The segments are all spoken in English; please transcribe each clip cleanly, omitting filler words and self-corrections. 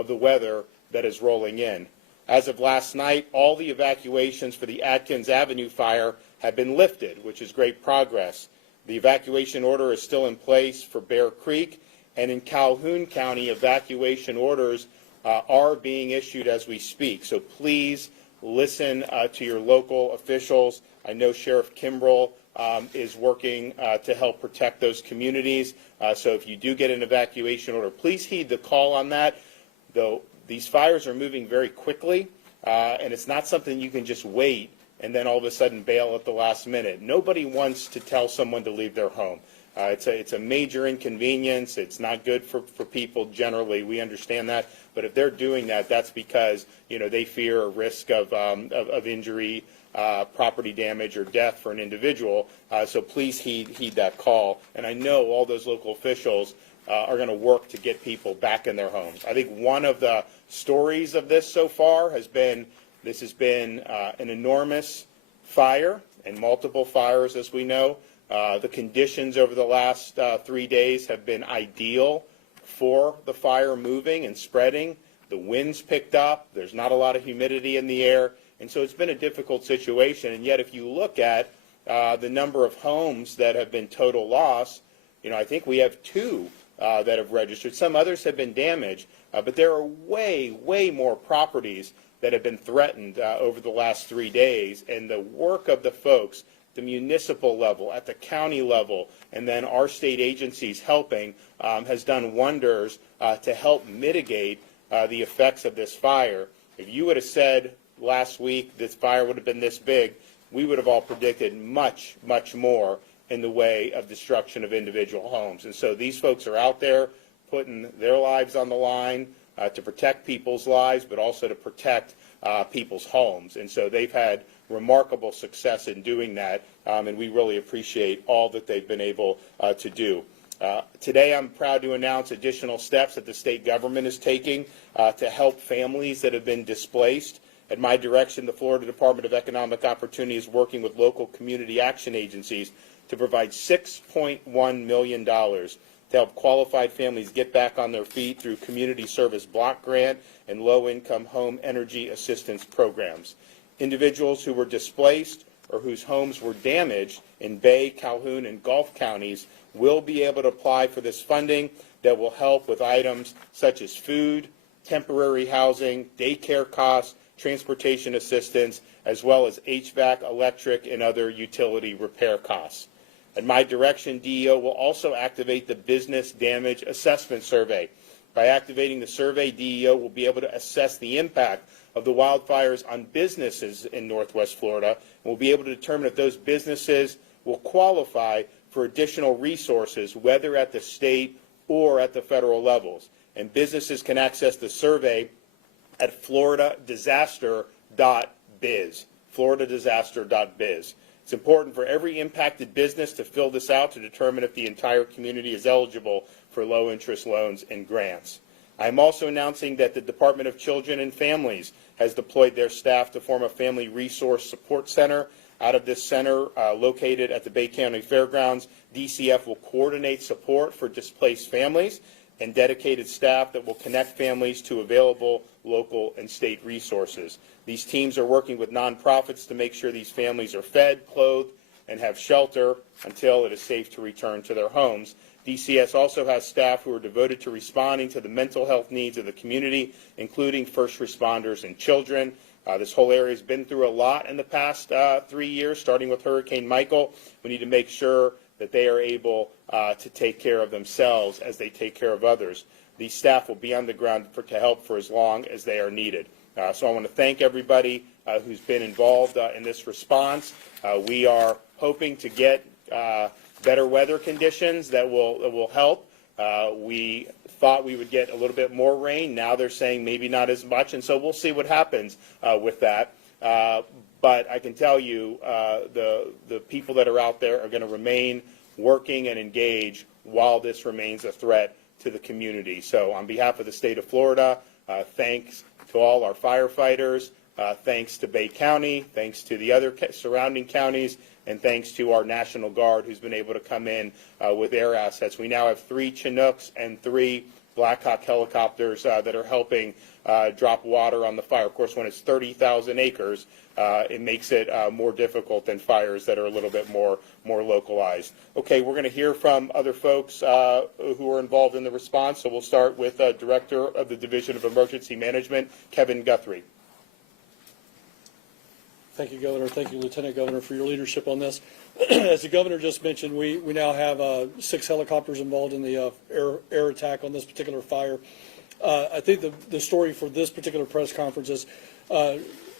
of the weather that is rolling in. As of last night, all the evacuations for the Atkins Avenue fire have been lifted, which is great progress. The evacuation order is still in place for Bear Creek, and in Calhoun County, evacuation orders are being issued as we speak. So please listen to your local officials. I know Sheriff Kimbrell is working to help protect those communities. So if you do get an evacuation order, please heed the call on that. Though these fires are moving very quickly, and it's not something you can just wait and then all of a sudden bail at the last minute. Nobody wants to tell someone to leave their home. It's a major inconvenience. It's not good for people generally. We understand that. But if they're doing that, that's because, they fear a risk of injury, property damage, or death for an individual. So please heed that call. And I know all those local officials are going to work to get people back in their homes. I think one of the stories of this so far has been an enormous fire and multiple fires, as we know. The conditions over the last 3 days have been ideal for the fire moving and spreading. The winds picked up. There's not a lot of humidity in the air. And so it's been a difficult situation. And yet if you look at the number of homes that have been total loss, I think we have 2 that have registered. Some others have been damaged. But there are way, way more properties that have been threatened over the last 3 days. And the work of the folks, the municipal level, at the county level, and then our state agencies helping has done wonders to help mitigate the effects of this fire. If you would have said last week this fire would have been this big, we would have all predicted much, much more in the way of destruction of individual homes. And so these folks are out there putting their lives on the line to protect people's lives, but also to protect people's homes. And so they've had remarkable success in doing that, and we really appreciate all that they've been able to do. Today I'm proud to announce additional steps that the state government is taking to help families that have been displaced. At my direction, the Florida Department of Economic Opportunity is working with local community action agencies to provide $6.1 million to help qualified families get back on their feet through community service block grant and low-income home energy assistance programs. Individuals who were displaced or whose homes were damaged in Bay, Calhoun, and Gulf counties will be able to apply for this funding that will help with items such as food, temporary housing, daycare costs, transportation assistance, as well as HVAC, electric, and other utility repair costs. At my direction, DEO will also activate the Business Damage Assessment Survey. By activating the survey, DEO will be able to assess the impact of the wildfires on businesses in Northwest Florida, and will be able to determine if those businesses will qualify for additional resources, whether at the state or at the federal levels. And businesses can access the survey at floridadisaster.biz, floridadisaster.biz. It's important for every impacted business to fill this out to determine if the entire community is eligible for low-interest loans and grants. I'm also announcing that the Department of Children and Families has deployed their staff to form a family resource support center. Out of this center, located at the Bay County Fairgrounds, DCF will coordinate support for displaced families and dedicated staff that will connect families to available local and state resources. These teams are working with nonprofits to make sure these families are fed, clothed, and have shelter until it is safe to return to their homes. DCS also has staff who are devoted to responding to the mental health needs of the community, including first responders and children. This whole area has been through a lot in the past 3 years, starting with Hurricane Michael. We need to make sure that they are able to take care of themselves as they take care of others. These staff will be on the ground to help for as long as they are needed. So I want to thank everybody who's been involved in this response. We are hoping to get better weather conditions that will help. We thought we would get a little bit more rain. Now they're saying maybe not as much, and so we'll see what happens with that. But I can tell you the people that are out there are going to remain working and engaged while this remains a threat to the community. So on behalf of the state of Florida, thanks to all our firefighters, thanks to Bay County, thanks to the other surrounding counties, and thanks to our National Guard who's been able to come in with their assets. We now have 3 Chinooks and 3 Black Hawk helicopters that are helping drop water on the fire. Of course, when it's 30,000 acres, it makes it more difficult than fires that are a little bit more localized. Okay, we're going to hear from other folks who are involved in the response. So we'll start with Director of the Division of Emergency Management, Kevin Guthrie. Thank you, Governor. Thank you, Lieutenant Governor, for your leadership on this. As the Governor just mentioned, we now have 6 helicopters involved in the air attack on this particular fire. I think the story for this particular press conference is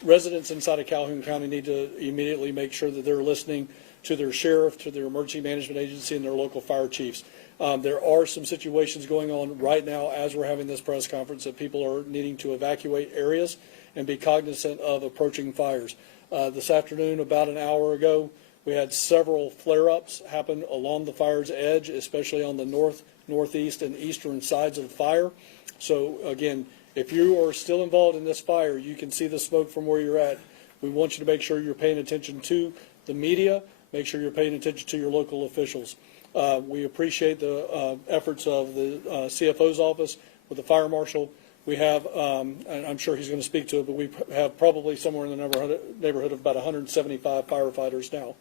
residents inside of Calhoun County need to immediately make sure that they're listening to their sheriff, to their emergency management agency, and their local fire chiefs. There are some situations going on right now as we're having this press conference that people are needing to evacuate areas and be cognizant of approaching fires. This afternoon, about an hour ago, we had several flare-ups happen along the fire's edge, especially on the north, northeast, and eastern sides of the fire. So again, if you are still involved in this fire, you can see the smoke from where you're at. We want you to make sure you're paying attention to the media, make sure you're paying attention to your local officials. We appreciate the efforts of the CFO's office with the fire marshal. We have, and I'm sure he's going to speak to it, but we have probably somewhere in the neighborhood of about 175 firefighters now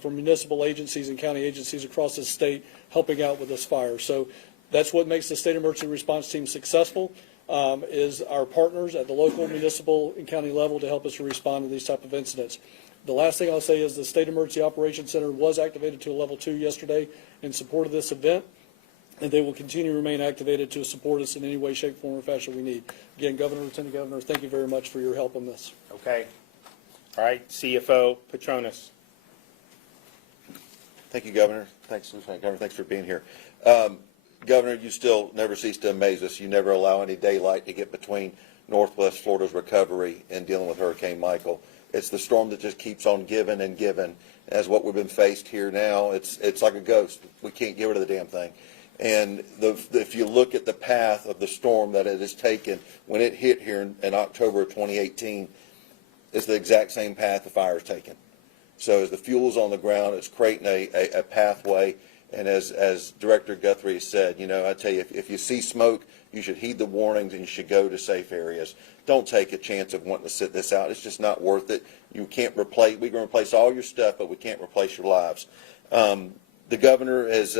from municipal agencies and county agencies across the state helping out with this fire. So that's what makes the state emergency response team successful, is our partners at the local, municipal, and county level to help us to respond to these type of incidents. The last thing I'll say is the State Emergency Operations Center was activated to a level 2 yesterday in support of this event, and they will continue to remain activated to support us in any way, shape, form, or fashion we need. Again, Governor, Lieutenant Governor, thank you very much for your help on this. Okay. All right, CFO Petronas. Thank you, Governor. Thanks, Lieutenant Governor. Thanks for being here. Governor, you still never cease to amaze us. You never allow any daylight to get between Northwest Florida's recovery and dealing with Hurricane Michael. It's the storm that just keeps on giving and giving. As what we've been faced here now, it's like a ghost. We can't get rid of the damn thing. And if you look at the path of the storm that it has taken when it hit here in October of 2018, it's the exact same path the fire's taken. So as the fuel's on the ground, it's creating a pathway. And as Director Guthrie said, you know, I tell you, if you see smoke, you should heed the warnings and you should go to safe areas. Don't take a chance of wanting to sit this out. It's just not worth it. You can't replace. We can replace all your stuff, but we can't replace your lives. The governor is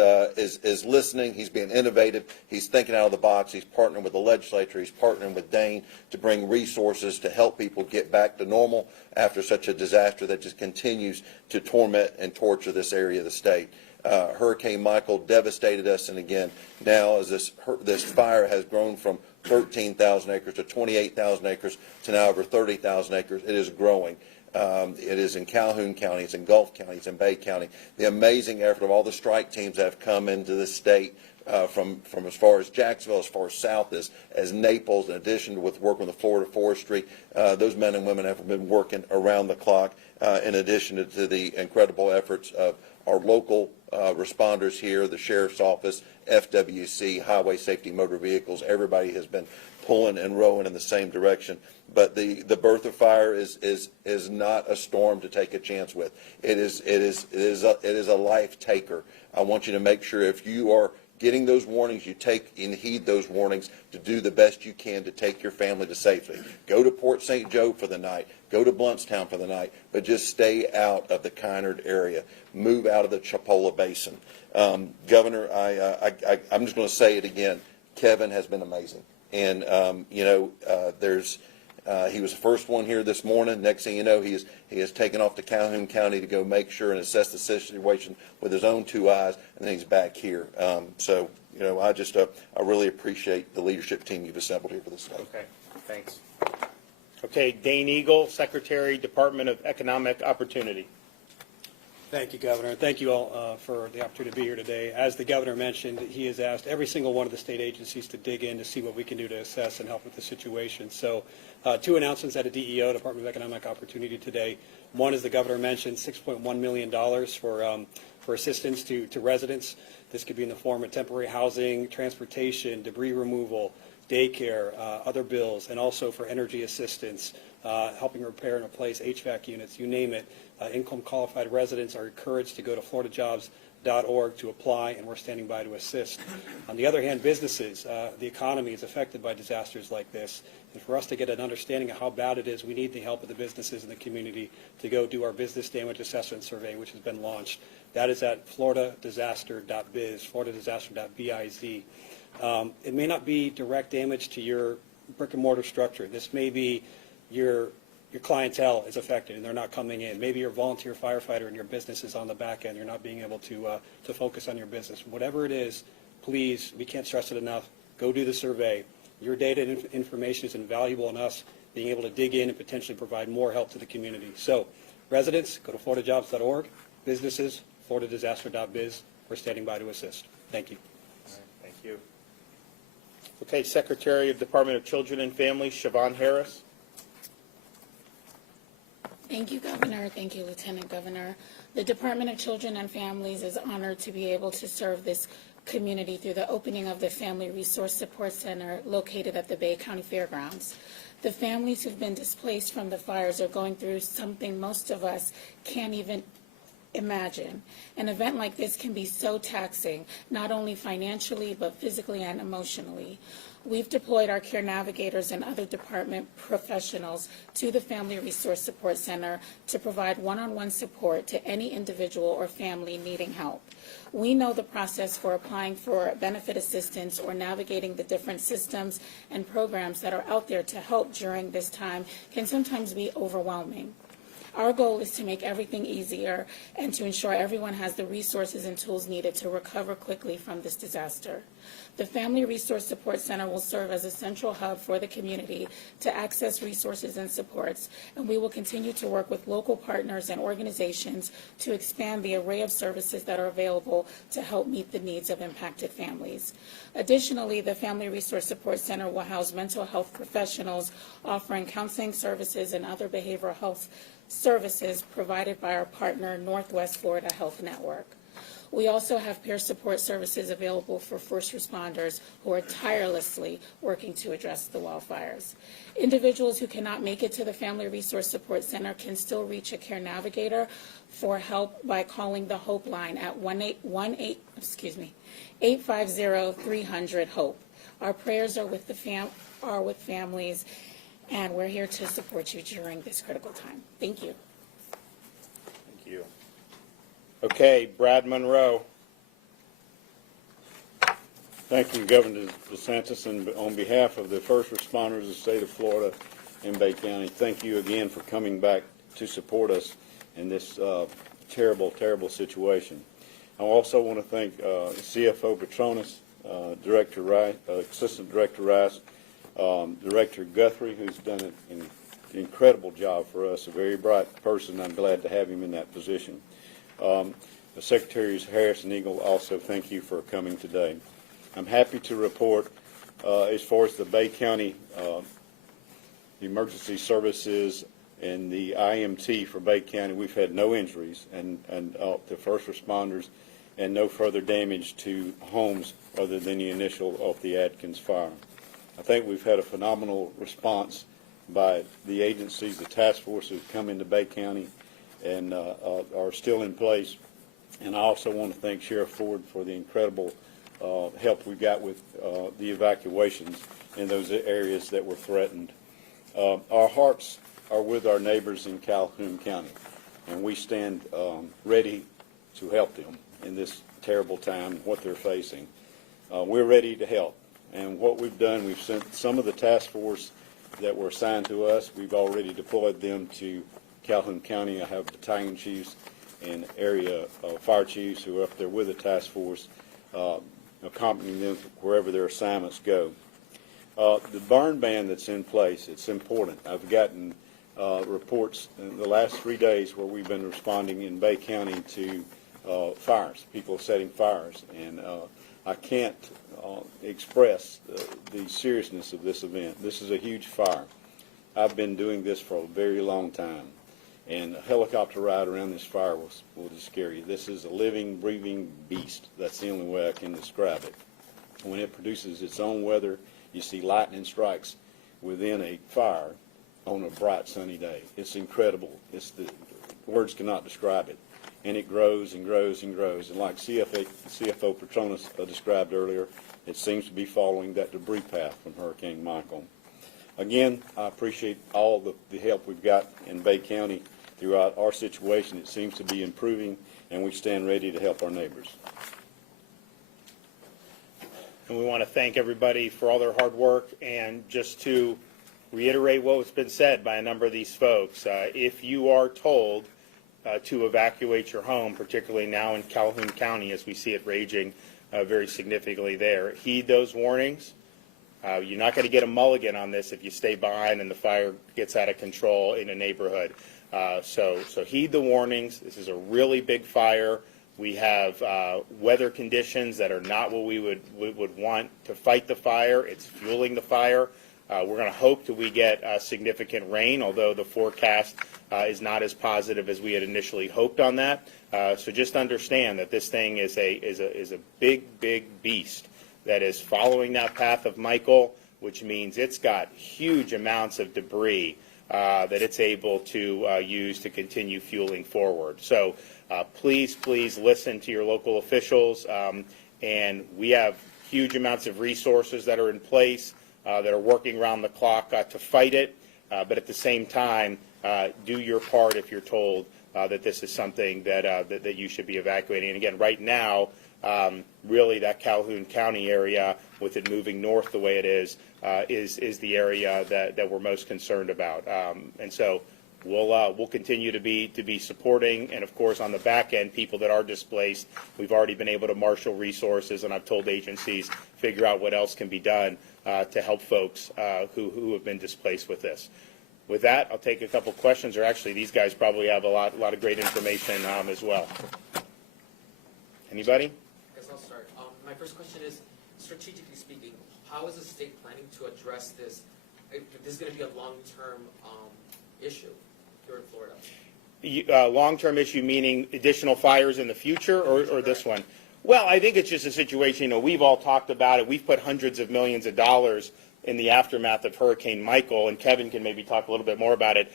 listening. He's being innovative. He's thinking out of the box. He's partnering with the legislature. He's partnering with Dane to bring resources to help people get back to normal after such a disaster that just continues to torment and torture this area of the state. Hurricane Michael devastated us, and again, now as this fire has grown from 13,000 acres to 28,000 acres to now over 30,000 acres, it is growing. It is in Calhoun County, it's in Gulf County, it's in Bay County. The amazing effort of all the strike teams that have come into the state from as far as Jacksonville, as far as south as Naples, in addition to with working with the Florida Forestry, those men and women have been working around the clock, in addition to the incredible efforts of our local responders here, the Sheriff's Office, FWC, Highway Safety Motor Vehicles. Everybody has been pulling and rowing in the same direction. But the birth of fire is not a storm to take a chance with. It is a life taker. I want you to make sure if you are getting those warnings, you take and heed those warnings to do the best you can to take your family to safety. Go to Port St. Joe for the night. Go to Bluntstown for the night, but just stay out of the Kynard area. Move out of the Chipola Basin. Governor, I'm just going to say it again. Kevin has been amazing, and he was the first one here this morning. Next thing you know, he has taken off to Calhoun County to go make sure and assess the situation with his own 2 eyes, and then he's back here. So I really appreciate the leadership team you've assembled here for this day. Okay, thanks. Okay, Dane Eagle, Secretary, Department of Economic Opportunity. Thank you, Governor. Thank you all for the opportunity to be here today. As the Governor mentioned, he has asked every single one of the state agencies to dig in to see what we can do to assess and help with the situation. So 2 announcements at a DEO, Department of Economic Opportunity, today. One, as the Governor mentioned, $6.1 million for assistance to residents. This could be in the form of temporary housing, transportation, debris removal, daycare, other bills, and also for energy assistance, helping repair and replace HVAC units, you name it. Income qualified residents are encouraged to go to floridajobs.gov wildfire-hit.org to apply, and we're standing by to assist. On the other hand, businesses, the economy is affected by disasters like this. And for us to get an understanding of how bad it is, we need the help of the businesses in the community to go do our business damage assessment survey, which has been launched. That is at floridadisaster.biz, floridadisaster.biz. It may not be direct damage to your brick and mortar structure. This may be your clientele is affected and they're not coming in. Maybe you're a volunteer firefighter and your business is on the back end. You're not being able to focus on your business. Whatever it is, please, we can't stress it enough, go do the survey. Your data and information is invaluable in us being able to dig in and potentially provide more help to the community. So residents, go to floridajobs.org. Businesses, floridadisaster.biz. We're standing by to assist. Thank you. Thank you. Okay, Secretary of Department of Children and Families, Siobhan Harris. Thank you, Governor. Thank you, Lieutenant Governor. The Department of Children and Families is honored to be able to serve this community through the opening of the Family Resource Support Center located at the Bay County Fairgrounds. The families who've been displaced from the fires are going through something most of us can't even imagine. An event like this can be so taxing, not only financially, but physically and emotionally. We've deployed our care navigators and other department professionals to the Family Resource Support Center to provide one-on-one support to any individual or family needing help. We know the process for applying for benefit assistance or navigating the different systems and programs that are out there to help during this time can sometimes be overwhelming. Our goal is to make everything easier and to ensure everyone has the resources and tools needed to recover quickly from this disaster. The Family Resource Support Center will serve as a central hub for the community to access resources and supports, and we will continue to work with local partners and organizations to expand the array of services that are available to help meet the needs of impacted families. Additionally, the Family Resource Support Center will house mental health professionals offering counseling services and other behavioral health services provided by our partner, Northwest Florida Health Network. We also have peer support services available for first responders who are tirelessly working to address the wildfires. Individuals who cannot make it to the Family Resource Support Center can still reach a care navigator for help by calling the Hope line at 850-300-HOPE. Our prayers are with families, and we're here to support you during this critical time. Thank you. Thank you. Okay, Brad Monroe. Thank you, Governor DeSantis, and on behalf of the first responders of the state of Florida and Bay County, thank you again for coming back to support us in this terrible, terrible situation. I also want to thank CFO Petronas, Director Rice, Assistant Director Rice, Director Guthrie, who's done an incredible job for us, a very bright person. I'm glad to have him in that position. The Secretaries Harris and Eagle, also thank you for coming today. I'm happy to report as far as the Bay County emergency services and the IMT for Bay County, we've had no injuries and to first responders and no further damage to homes other than the initial of the Atkins fire. I think we've had a phenomenal response by the agencies, the task forces who've come into Bay County and are still in place. And I also want to thank Sheriff Ford for the incredible help we got with the evacuations in those areas that were threatened. Our hearts are with our neighbors in Calhoun County, and we stand ready to help them in this terrible time, what they're facing. We're ready to help. And what we've done, we've sent some of the task force that were assigned to us. We've already deployed them to Calhoun County. I have battalion chiefs and area fire chiefs who are up there with the task force, accompanying them wherever their assignments go. The burn ban that's in place, it's important. I've gotten reports in the last 3 days where we've been responding in Bay County to fires, people setting fires. And I can't express the seriousness of this event. This is a huge fire. I've been doing this for a very long time, and a helicopter ride around this fire will just scare you. This is a living, breathing beast. That's the only way I can describe it. When it produces its own weather, you see lightning strikes within a fire on a bright, sunny day. It's incredible. Words cannot describe it. and it grows and grows and grows. And like CFO Petronas described earlier, it seems to be following that debris path from Hurricane Michael. Again, I appreciate all the help we've got in Bay County throughout our situation. It seems to be improving, and we stand ready to help our neighbors. And we want to thank everybody for all their hard work, and just to reiterate what has been said by a number of these folks, if you are told to evacuate your home, particularly now in Calhoun County as we see it raging very significantly there, heed those warnings. You're not going to get a mulligan on this if you stay behind and the fire gets out of control in a neighborhood. So heed the warnings. This is a really big fire. We have weather conditions that are not what we would want to fight the fire. It's fueling the fire. We're going to hope that we get significant rain, although the forecast is not as positive as we had initially hoped on that. So just understand that this thing is a big beast that is following that path of Michael, which means it's got huge amounts of debris that it's able to use to continue fueling forward. So please listen to your local officials, and we have huge amounts of resources that are in place that are working around the clock to fight it, but at the same time, do your part if you're told that this is something that you should be evacuating. And again, right now, really that Calhoun County area, with it moving north the way it is the area that we're most concerned about. And so we'll continue to be supporting, and of course on the back end, people that are displaced, we've already been able to marshal resources, and I've told agencies figure out what else can be done to help folks who have been displaced with this. With that, I'll take a couple questions, or actually these guys probably have a lot of great information as well. Anybody? I guess I'll start. My first question is, strategically speaking, how is the state planning to address this? If this is going to be a long-term issue here in Florida. Long-term issue meaning additional fires in the future, or this one? Well, I think it's just a situation, we've all talked about it. We've put hundreds of millions of dollars in the aftermath of Hurricane Michael, and Kevin can maybe talk a little bit more about it,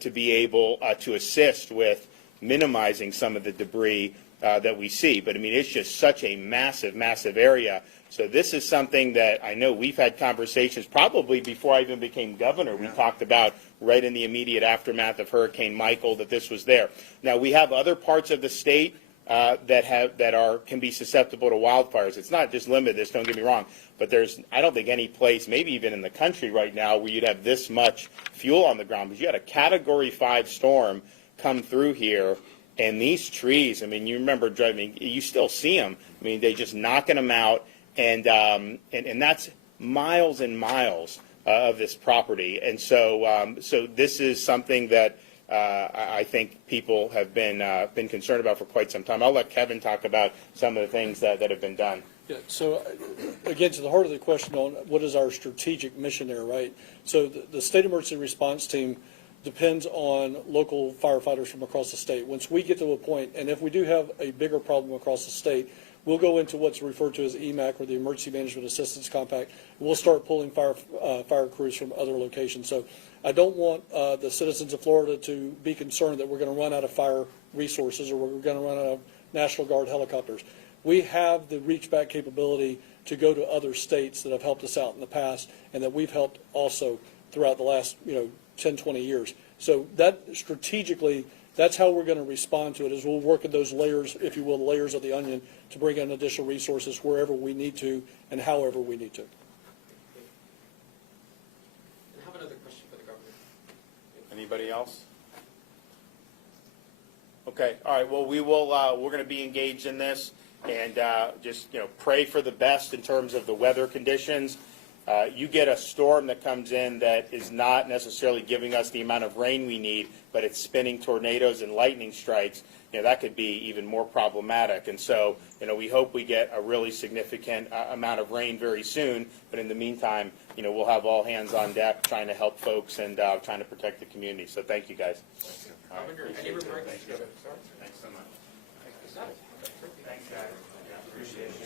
to be able to assist with minimizing some of the debris that we see. But I mean, it's just such a massive area. So this is something that I know we've had conversations probably before I even became governor. We talked about right in the immediate aftermath of Hurricane Michael that this was there. Now we have other parts of the state that can be susceptible to wildfires. It's not just limited this, don't get me wrong, but I don't think any place, maybe even in the country right now, where you'd have this much fuel on the ground. Because you had a Category 5 storm come through here, and these trees, I mean, you remember driving, you still see them. I mean, they just knocking them out, and that's miles and miles of this property. And so this is something that I think people have been concerned about for quite some time. I'll let Kevin talk about some of the things that have been done. Yeah, so again, to the heart of the question on what is our strategic mission there, right? So the state emergency response team depends on local firefighters from across the state. Once we get to a point, and if we do have a bigger problem across the state, we'll go into what's referred to as EMAC, or the Emergency Management Assistance Compact. We'll start pulling fire crews from other locations. So I don't want the citizens of Florida to be concerned that we're going to run out of fire resources, or we're going to run out of National Guard helicopters. We have the reach back capability to go to other states that have helped us out in the past, and that we've helped also throughout the last 10, 20 years. So that strategically, that's how we're going to respond to it, is we'll work at those layers, if you will, the layers of the onion, to bring in additional resources wherever we need to and however we need to. And I have another question for the governor. Anybody else? Okay, all right, well, we're going to be engaged in this, and just, pray for the best in terms of the weather conditions. You get a storm that comes in that is not necessarily giving us the amount of rain we need, but it's spinning tornadoes and lightning strikes, that could be even more problematic. And so, we hope we get a really significant amount of rain very soon, but in the meantime, we'll have all hands on deck trying to help folks and trying to protect the community. So thank you, guys. Governor, any remarks? Thanks so much. Thanks, guys. Appreciate it.